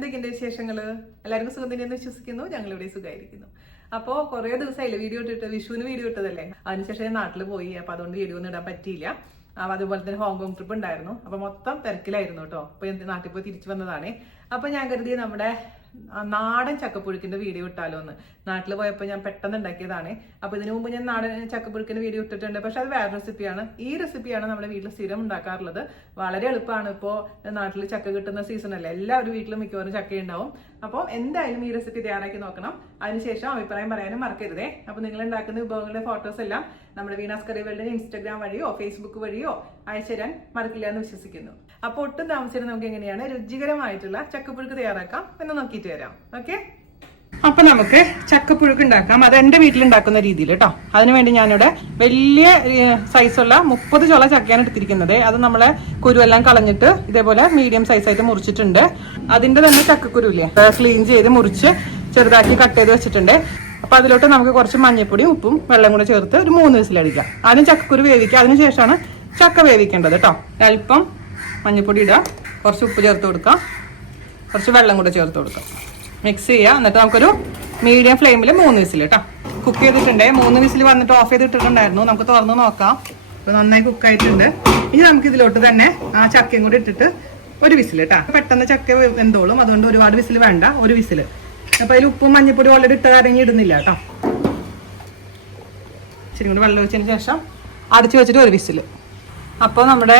എന്തൊക്കെയുണ്ട് വിശേഷങ്ങള്? എല്ലാവർക്കും സുഖം തന്നെയെന്ന് വിശ്വസിക്കുന്നു. ഞങ്ങളിവിടെ സുഖമായിരിക്കുന്നു. അപ്പോൾ കുറേ ദിവസമായില്ലേ വീഡിയോ ഇട്ടിട്ട്, വിഷുവിന് വീഡിയോ ഇട്ടതല്ലേ. അതിനുശേഷം ഞാൻ നാട്ടിൽ പോയി, അപ്പൊ അതുകൊണ്ട് വീഡിയോ ഒന്നും ഇടാൻ പറ്റിയില്ല. അതുപോലെ തന്നെ ഹോങ്കോങ് ട്രിപ്പ് ഉണ്ടായിരുന്നു. അപ്പൊ മൊത്തം തിരക്കിലായിരുന്നു കേട്ടോ. അപ്പൊ നാട്ടിൽ പോയി തിരിച്ചു വന്നതാണ്. അപ്പൊ ഞാൻ കരുതി നമ്മുടെ നാടൻ ചക്കപ്പുഴുക്കിന്റെ വീഡിയോ ഇട്ടാലോ എന്ന്. നാട്ടിൽ പോയപ്പോൾ ഞാൻ പെട്ടെന്ന് ഉണ്ടാക്കിയതാണ്. അപ്പൊ ഇതിനു മുമ്പ് ഞാൻ നാടൻ ചക്കപ്പുഴുക്കിന്റെ വീഡിയോ ഇട്ടിട്ടുണ്ട്. പക്ഷെ അത് വേറെ റെസിപ്പിയാണ്. ഈ റെസിപ്പിയാണ് നമ്മുടെ വീട്ടിൽ സ്ഥിരം ഉണ്ടാക്കാറുള്ളത്. വളരെ എളുപ്പമാണ്. ഇപ്പോൾ നാട്ടിൽ ചക്ക കിട്ടുന്ന സീസൺ അല്ലേ, എല്ലാവരും വീട്ടിലും മിക്കവാറും ചക്ക ഉണ്ടാവും. അപ്പോൾ എന്തായാലും ഈ റെസിപ്പി തയ്യാറാക്കി നോക്കണം. അതിനുശേഷം അഭിപ്രായം പറയാനും മറക്കരുതേ. അപ്പൊ നിങ്ങൾ ഉണ്ടാക്കുന്ന വിഭവങ്ങളുടെ ഫോട്ടോസ് എല്ലാം നമ്മുടെ വീണാസ് കറി വേൾഡിന്റെ ഇൻസ്റ്റാഗ്രാം വഴിയോ ഫേസ്ബുക്ക് വഴിയോ അയച്ചു തരാൻ മറക്കില്ല എന്ന് വിശ്വസിക്കുന്നു. അപ്പോൾ ഒട്ടും താമസിച്ചിട്ട് നമുക്ക് എങ്ങനെയാണ് രുചികരമായിട്ടുള്ള ചക്കപ്പുഴുക്ക് തയ്യാറാക്കാം എന്ന് നോക്കിയിട്ട് വരാം. ഓക്കെ, അപ്പൊ നമുക്ക് ചക്കപ്പുഴുക്ക് ഉണ്ടാക്കാം. അത് എന്റെ വീട്ടിലുണ്ടാക്കുന്ന രീതിയിൽ കേട്ടോ. അതിനുവേണ്ടി ഞാനിവിടെ വലിയ സൈസുള്ള 30 ചുള ചക്കയാണ് എടുത്തിരിക്കുന്നത്. അത് നമ്മളെ കുരുവെല്ലാം കളഞ്ഞിട്ട് ഇതേപോലെ മീഡിയം സൈസായിട്ട് മുറിച്ചിട്ടുണ്ട്. അതിന്റെ തന്നെ ചക്കക്കുരുല്ലേ ക്ലീൻ ചെയ്ത് മുറിച്ച് ചെറുതാക്കി കട്ട് ചെയ്ത് വെച്ചിട്ടുണ്ട്. അപ്പൊ അതിലോട്ട് നമുക്ക് കുറച്ച് മഞ്ഞൾപ്പൊടിയും ഉപ്പും വെള്ളം കൂടെ ചേർത്ത് ഒരു 3 വിസിലടിക്കാം. ആദ്യം ചക്കക്കുരു വേവിക്കുക, അതിനുശേഷമാണ് ചക്ക വേവിക്കേണ്ടത് കേട്ടോ. അല്പം മഞ്ഞൾപ്പൊടി ഇടുക, കുറച്ച് ഉപ്പ് ചേർത്ത് കൊടുക്കാം, കുറച്ച് വെള്ളം കൂടെ ചേർത്ത് കൊടുക്കാം, മിക്സ് ചെയ്യുക. എന്നിട്ട് നമുക്കൊരു മീഡിയം ഫ്ലെയിമിൽ 3 വിസിൽ കേട്ടോ. കുക്ക് ചെയ്തിട്ടുണ്ട്. 3 വിസിൽ വന്നിട്ട് ഓഫ് ചെയ്തിട്ടുണ്ടായിരുന്നു. നമുക്ക് തുറന്ന് നോക്കാം. ഇപ്പൊ നന്നായി കുക്കായിട്ടുണ്ട്. ഇനി നമുക്ക് ഇതിലോട്ട് തന്നെ ആ ചക്കയും കൂടി ഇട്ടിട്ട് ഒരു വിസിൽ കേട്ടോ. പെട്ടെന്ന് ചക്ക വെന്തോളും, അതുകൊണ്ട് ഒരുപാട് വിസിൽ വേണ്ട, ഒരു വിസിൽ. അപ്പൊ അതിൽ ഉപ്പും മഞ്ഞപ്പൊടി ഓൾറെഡി ഇട്ട കാര്യം ഇടുന്നില്ല കേട്ടോ. ഇച്ചിരി കൂടി വെള്ളം ഒഴിച്ചതിന് ശേഷം അടച്ചു വെച്ചിട്ട് ഒരു വിസിൽ. അപ്പോൾ നമ്മുടെ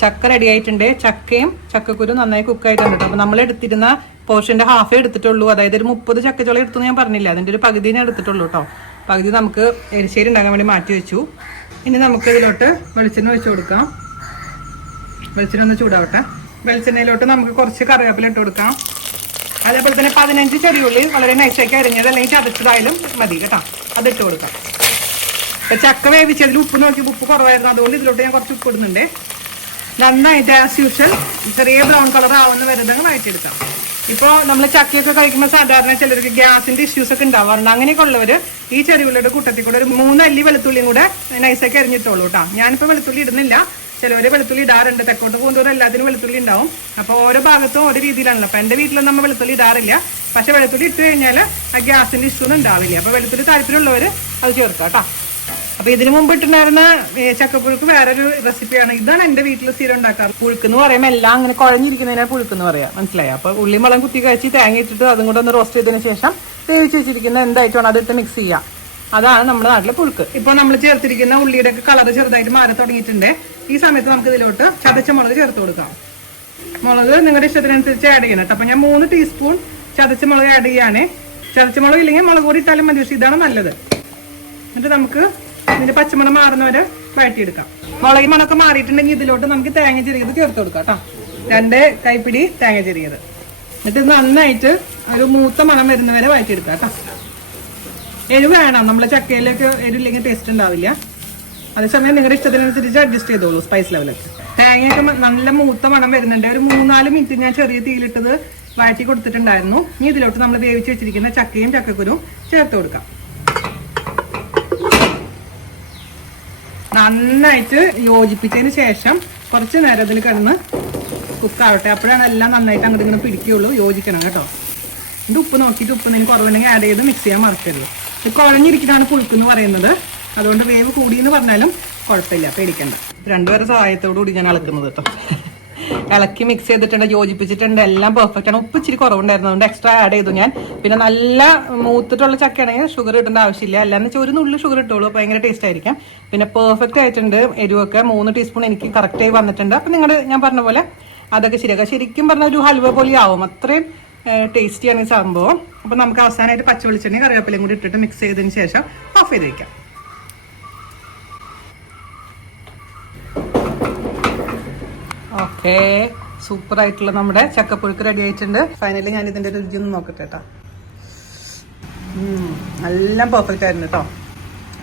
ചക്ക റെഡി ആയിട്ടുണ്ട്. ചക്കയും ചക്കക്കുരു നന്നായി കുക്കായിട്ടുണ്ട് കേട്ടോ. അപ്പൊ നമ്മൾ എടുത്തിരുന്ന പോർഷന്റെ ഹാഫേ എടുത്തിട്ടുള്ളൂ. അതായത് ഒരു 30 ചക്കച്ചോള എടുത്തു ഞാൻ പറഞ്ഞില്ല, അതിന്റെ ഒരു പകുതി ഞാൻ എടുത്തിട്ടുള്ളൂ കേട്ടോ. പകുതി നമുക്ക് എരിശ്ശേരി ഉണ്ടാക്കാൻ വേണ്ടി മാറ്റി വെച്ചു. ഇനി നമുക്ക് ഇതിലോട്ട് വെളിച്ചെണ്ണ ഒഴിച്ചു കൊടുക്കാം. വെളിച്ചെണ്ണ ഒന്ന് ചൂടാവട്ടെ. വെളിച്ചെണ്ണയിലോട്ട് നമുക്ക് കുറച്ച് കറിവേപ്പില ഇട്ട് കൊടുക്കാം. അതേപോലെ തന്നെ 15 ചെറിയുള്ളി വളരെ നൈസാക്കി അരിഞ്ഞത് അല്ലെങ്കിൽ ചതച്ചതായാലും മതി കേട്ടോ. അതിട്ട് കൊടുക്കാം. ഇപ്പൊ ചക്ക വേവിച്ചതിൽ ഉപ്പ് നോക്കി ഉപ്പ് കുറവായിരുന്നു, അതുകൊണ്ട് ഇതിലോട്ട് ഞാൻ കുറച്ച് ഉപ്പ് ഇടുന്നുണ്ട്. നന്നായിട്ട് ആസ് യൂഷ്വൽ ചെറിയ ബ്രൗൺ കളർ ആവുന്ന വരുന്നത് വഴറ്റിയെടുക്കാം. ഇപ്പോൾ നമ്മൾ ചക്കയൊക്കെ കഴിക്കുമ്പോൾ സാധാരണ ചിലർക്ക് ഗ്യാസിന്റെ ഇഷ്യൂസ് ഒക്കെ ഉണ്ടാവാറുണ്ട്. അങ്ങനെയൊക്കെ ഉള്ളവർ ഈ ചെറിയുള്ളിയുടെ കൂട്ടത്തിൽ കൂടെ ഒരു 3 അല്ലി വെളുത്തുള്ളിയും കൂടെ നൈസാക്കി അരിഞ്ഞിട്ടുള്ളൂ കേട്ടോ. ഞാനിപ്പോൾ വെളുത്തുള്ളി ഇടുന്നില്ല. ചിലവര് വെളുത്തുള്ളി ഇടാറുണ്ട്. തെക്കോട്ട് പോകുന്നവരും എല്ലാത്തിനും വെളുത്തുള്ളി ഉണ്ടാവും. അപ്പോൾ ഓരോ ഭാഗത്തും ഓരോ രീതിയിലാണല്ലോ. അപ്പൊ എന്റെ വീട്ടിലും നമ്മൾ വെളുത്തുള്ളി ഇടാറില്ല. പക്ഷെ വെളുത്തുള്ളി ഇട്ട് കഴിഞ്ഞാൽ ആ ഗ്യാസിന്റെ ഇഷ്യൂ ഒന്നും ഉണ്ടാവില്ല. അപ്പൊ വെളുത്തുള്ളി താല്പര്യമുള്ളവര് അത് ചേർക്കാം കേട്ടോ. അപ്പൊ ഇതിനു മുമ്പ് ഇട്ടുണ്ടായിരുന്ന ചക്കപ്പുഴുക്ക് വേറൊരു റെസിപ്പിയാണ്. ഇതാണ് എന്റെ വീട്ടിൽ സ്ഥിരം ഉണ്ടാക്കാറ്. പുഴുക്ക് എന്ന് പറയുമ്പോൾ എല്ലാം അങ്ങനെ കുഴഞ്ഞിരിക്കുന്നതിനാണ് പുഴുക്ക് എന്ന് പറയാം, മനസ്സിലായി? അപ്പൊ ഉള്ളി മുളകും കുത്തി കഴിച്ച് തേങ്ങ ഇട്ടിട്ട് അതും കൂടെ ഒന്ന് റോസ്റ്റ് ചെയ്തതിനു ശേഷം വേവിച്ച് വെച്ചിരിക്കുന്ന എന്തായിട്ടാണ് അതിട്ട് മിക്സ് ചെയ്യാം. അതാണ് നമ്മുടെ നാട്ടിലെ പുഴുക്ക്. ഇപ്പൊ നമ്മൾ ചേർത്തിരിക്കുന്ന ഉള്ളിയുടെ ഒക്കെ കളർ ചെറുതായിട്ട് മാറി തുടങ്ങിയിട്ടുണ്ട്. ഈ സമയത്ത് നമുക്ക് ഇതിലോട്ട് ചതച്ച മുളക് ചേർത്ത് കൊടുക്കാം. മുളക് നിങ്ങളുടെ ഇഷ്ടത്തിനനുസരിച്ച് ആഡ് ചെയ്യണം കേട്ടോ. അപ്പൊ ഞാൻ 3 ടീസ്പൂൺ ചതച്ച മുളക് ആഡ് ചെയ്യാനേ. ചതച്ച മുളക് ഇല്ലെങ്കിൽ മുളക് കൂടി ഇട്ടാലും മതി, പക്ഷെ ഇതാണ് നല്ലത്. എന്നിട്ട് നമുക്ക് ഇതിന്റെ പച്ചമണം മാറുന്നവരെ വഴറ്റിയെടുക്കാം. മുളക് മണമൊക്കെ മാറിയിട്ടുണ്ടെങ്കിൽ ഇതിലോട്ട് നമുക്ക് തേങ്ങ ചെറിയത് ചേർത്ത് കൊടുക്കാം കേട്ടോ. 2 കൈപ്പിടി തേങ്ങ ചെറിയത്. എന്നിട്ട് നന്നായിട്ട് ഒരു മൂത്ത മണം വരുന്നവരെ വഴറ്റിയെടുക്കാം കേട്ടോ. എരിവ് വേണം. നമ്മളെ ചക്കയിലേക്ക് എരിവില്ലെങ്കിൽ ടേസ്റ്റ് ഉണ്ടാവില്ല. അതേസമയം നിങ്ങളുടെ ഇഷ്ടത്തിനനുസരിച്ച് അഡ്ജസ്റ്റ് ചെയ്തോളൂ സ്പൈസ് ലെവലൊക്കെ. തേങ്ങയൊക്കെ നല്ല മൂത്ത മണം വരുന്നുണ്ട്. ഒരു 3-4 മിനിറ്റ് ഞാൻ ചെറിയ തീയിലിട്ടത് വഴറ്റി കൊടുത്തിട്ടുണ്ടായിരുന്നു. ഇനി ഇതിലോട്ട് നമ്മൾ വേവിച്ച് വെച്ചിരിക്കുന്ന ചക്കയും ചക്കക്കുരും ചേർത്ത് കൊടുക്കാം. നന്നായിട്ട് യോജിപ്പിച്ചതിന് ശേഷം കുറച്ച് നേരം അതിൽ കിടന്ന് കുക്കാവട്ടെ. അപ്പോഴാണ് എല്ലാം നന്നായിട്ട് അങ്ങോട്ട് ഇങ്ങനെ പിടിക്കുകയുള്ളൂ. യോജിക്കണം കേട്ടോ. ഇത് ഉപ്പ് നോക്കിയിട്ട് ഉപ്പ് നിങ്ങൾക്ക് കുറവുണ്ടെങ്കിൽ ആഡ് ചെയ്ത് മിക്സ് ചെയ്യാൻ മറക്കരുത്. ഇത് കുഴഞ്ഞിരിക്കുന്നതാണ് പുഴുക്ക് എന്ന് പറയുന്നത്. അതുകൊണ്ട് വേവ് കൂടി എന്ന് പറഞ്ഞാലും കുഴപ്പമില്ല, പേടിക്കണ്ട. 2 പേരുടെ സഹായത്തോടു കൂടി ഞാൻ ഇളക്കുന്നത് കേട്ടോ. ഇളക്കി മിക്സ് ചെയ്തിട്ടുണ്ട്, യോജിപ്പിച്ചിട്ടുണ്ട്, എല്ലാം പെർഫെക്റ്റ് ആണ്. ഉപ്പ് ഇച്ചിരി കുറവുണ്ടായിരുന്നു, അതുകൊണ്ട് എക്സ്ട്രാ ആഡ് ചെയ്തു ഞാൻ. പിന്നെ നല്ല മൂത്തിട്ടുള്ള ചക്കയാണെങ്കിൽ ഷുഗർ ഇടേണ്ട ആവശ്യമില്ല. അല്ലാന്ന് വെച്ചാൽ ഒരു നുള്ളി ഷുഗർ ഇട്ടോളൂ, ഭയങ്കര ടേസ്റ്റ് ആയിരിക്കും. പിന്നെ പെർഫെക്റ്റ് ആയിട്ടുണ്ട്. എരിവൊക്കെ 3 ടീസ്പൂൺ എനിക്ക് കറക്റ്റ് ആയി വന്നിട്ടുണ്ട്. അപ്പൊ ഞാൻ പറഞ്ഞ പോലെ അതൊക്കെ ശരിയാക്കാം. ശരിക്കും പറഞ്ഞ ഒരു ഹൽവ പോലെ ആവും, അത്രയും ടേസ്റ്റിയാണ് ഈ സംഭവം. അപ്പൊ നമുക്ക് അവസാനമായിട്ട് പച്ച വെളിച്ചെണ്ണയും കറിവേപ്പിലയും കൂടി ഇട്ടിട്ട് മിക്സ് ചെയ്തതിന് ശേഷം ഓഫ് ചെയ്ത് വെക്കാം. ഓക്കെ, സൂപ്പർ ആയിട്ടുള്ള നമ്മുടെ ചക്കപ്പുഴുക്ക് റെഡി ആയിട്ടുണ്ട്. ഫൈനലി ഞാൻ ഇതിന്റെ രുചി ഒന്ന് നോക്കട്ടെ കേട്ടോ. എല്ലാം പെർഫെക്റ്റ് ആയിരുന്നു കേട്ടോ.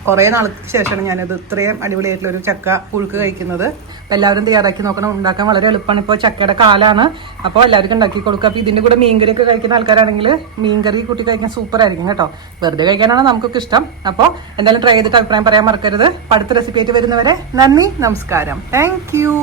കുറെ നാൾക്ക് ശേഷമാണ് ഞാനിത് ഇത്രയും അടിപൊളിയായിട്ടുള്ള ഒരു ചക്ക പുഴുക്ക് കഴിക്കുന്നത്. അപ്പൊ എല്ലാവരും തയ്യാറാക്കി നോക്കണം. ഉണ്ടാക്കാൻ വളരെ എളുപ്പമാണ്. ഇപ്പോൾ ചക്കയുടെ കാലാണ്, അപ്പോൾ എല്ലാവർക്കും ഉണ്ടാക്കി കൊടുക്കുക. അപ്പൊ ഇതിന്റെ കൂടെ മീൻകറി ഒക്കെ കഴിക്കുന്ന ആൾക്കാരാണെങ്കിൽ മീൻകറി കൂട്ടി കഴിക്കാൻ സൂപ്പർ ആയിരിക്കും കേട്ടോ. വെറുതെ കഴിക്കാനാണ് നമുക്കൊക്കെ ഇഷ്ടം. അപ്പോൾ എന്തായാലും ട്രൈ ചെയ്തിട്ട് അഭിപ്രായം പറയാൻ മറക്കരുത്. അടുത്ത റെസിപ്പി ആയിട്ട് വരുന്നവരെ നന്ദി, നമസ്കാരം, താങ്ക് യു.